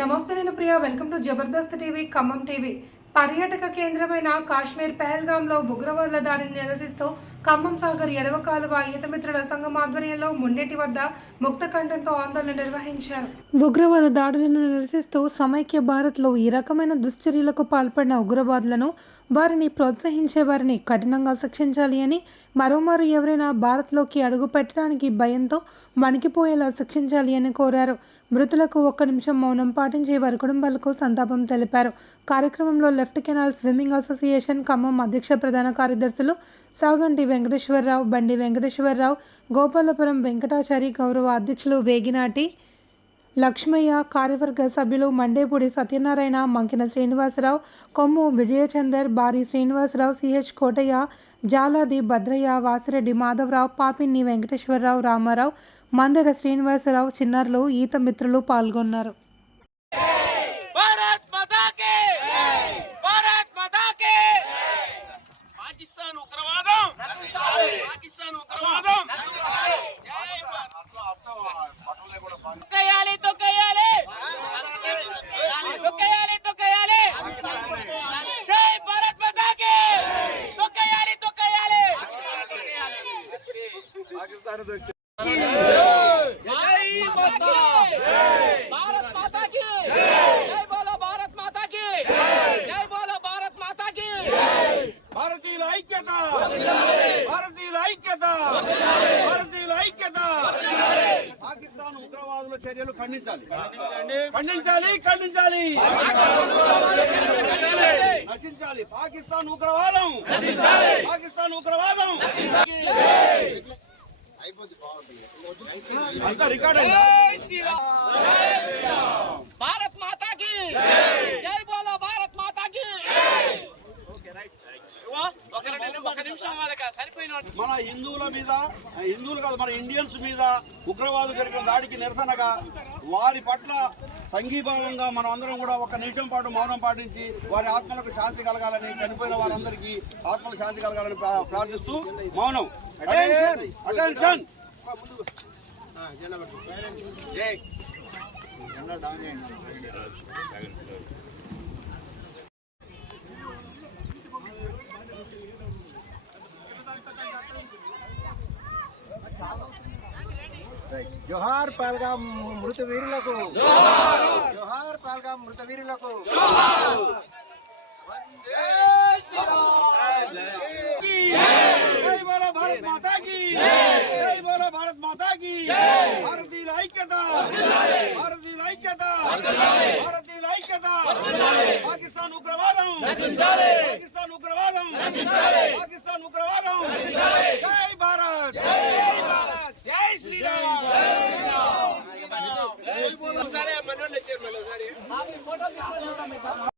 నమస్తే నేను Priya. Welcome to Jabardasth TV Khammam TV. పర్యాటక కేంద్రమైన కాశ్మీర్ పెహల్గాంలో ఉగ్రవాదుల దాడిని నిరసిస్తూ ఖమ్మం సాగర్ ఎడవ కాలువ ఈతమిత్రుల సంఘం ఆధ్వర్యంలో ముండేటి వద్ద ముక్త కంఠంతో ఆందోళన నిర్వహించారు. ఉగ్రవాద దాడులను నిరసిస్తూ సమైక్య భారత్లో ఈ రకమైన దుశ్చర్యలకు పాల్పడిన ఉగ్రవాదులను వారిని ప్రోత్సహించే వారిని కఠినంగా శిక్షించాలి అని మరోమారు ఎవరైనా భారత్లోకి అడుగు పెట్టడానికి భయంతో వణికిపోయేలా శిక్షించాలి అని కోరారు. మృతులకు ఒక్క నిమిషం మౌనం పాటించి వారి కుటుంబాలకు సంతాపం తెలిపారు. కార్యక్రమంలో left canal swimming association Khammam అధ్యక్ష ప్రధాన కార్యదర్శులు సాగంటి వెంకటేశ్వరరావు బండి వెంకటేశ్వరరావు గోపాలపురం వెంకటాచారి గౌరవ అధ్యక్షులు వేగినాటి లక్ష్మయ్య కార్యవర్గ సభ్యులు మండేపూడి సత్యనారాయణ మంకిన శ్రీనివాసరావు కొమ్ము విజయచందర్ బారి శ్రీనివాసరావు సిహెచ్ కోటయ్య జాలాది భద్రయ్య వాసిరెడ్డి మాధవరావు పాపిన్ని వెంకటేశ్వరరావు రామారావు మందడ శ్రీనివాసరావు చిన్నారులు ఈత మిత్రులు పాల్గొన్నారు భారత్ మాతా కే భారత్ మాతా కే పాకిస్తాన్ ఉగ్రవాదం పాకిస్తాన్ ఉగ్రవాదం జై భారత్. తొక్కేయాలి తొక్కేయాలి తొక్కేయాలి తొక్కేయాలి జై భారత్ మాతా కే తొక్కేయాలి తొక్కేయాలి జై మాతా భారత్ భారతీయుల ఐక్యత! భారతీయుల ఐక్యత! భారతీయుల ఐక్యత! పాకిస్తాన్ ఉగ్రవాదుల చర్యలు ఖండించాలి. ఖండించాలి ఖండించాలి! నశించాలి. పాకిస్తాన్ ఉగ్రవాదం పాకిస్తాన్ ఉగ్రవాదం అంతా రికార్డ్ భారత్ జై బోలో భారత్ మన హిందువుల మీద హిందువులు కాదు మన ఇండియన్స్ మీద ఉగ్రవాదులు జరిపిన దాడికి నిరసనగా వారి పట్ల సంఘీభావంగా మనం అందరం కూడా ఒక నిమిషం పాటు మౌనం పాటించి వారి ఆత్మలకు శాంతి కలగాలని చనిపోయిన వారందరికీ ఆత్మలకు శాంతి కలగాలని ప్రా- ప్రార్థిస్తూ మౌనం. అటెన్షన్ జోహార్ పాల్గా మృత వీరులకు. జోహార్ పాల్గా మృత వీరులకు. జై బోలో భారత్ మాతా की జై బోలో భారత్ మాతా की భారతీయుల ఐక్యత! భారతీయుల ఐక్యత! భారతీయుల ఐక్యత! పాకిస్తాన్ ఉగ్రవాదం! పాకిస్తాన్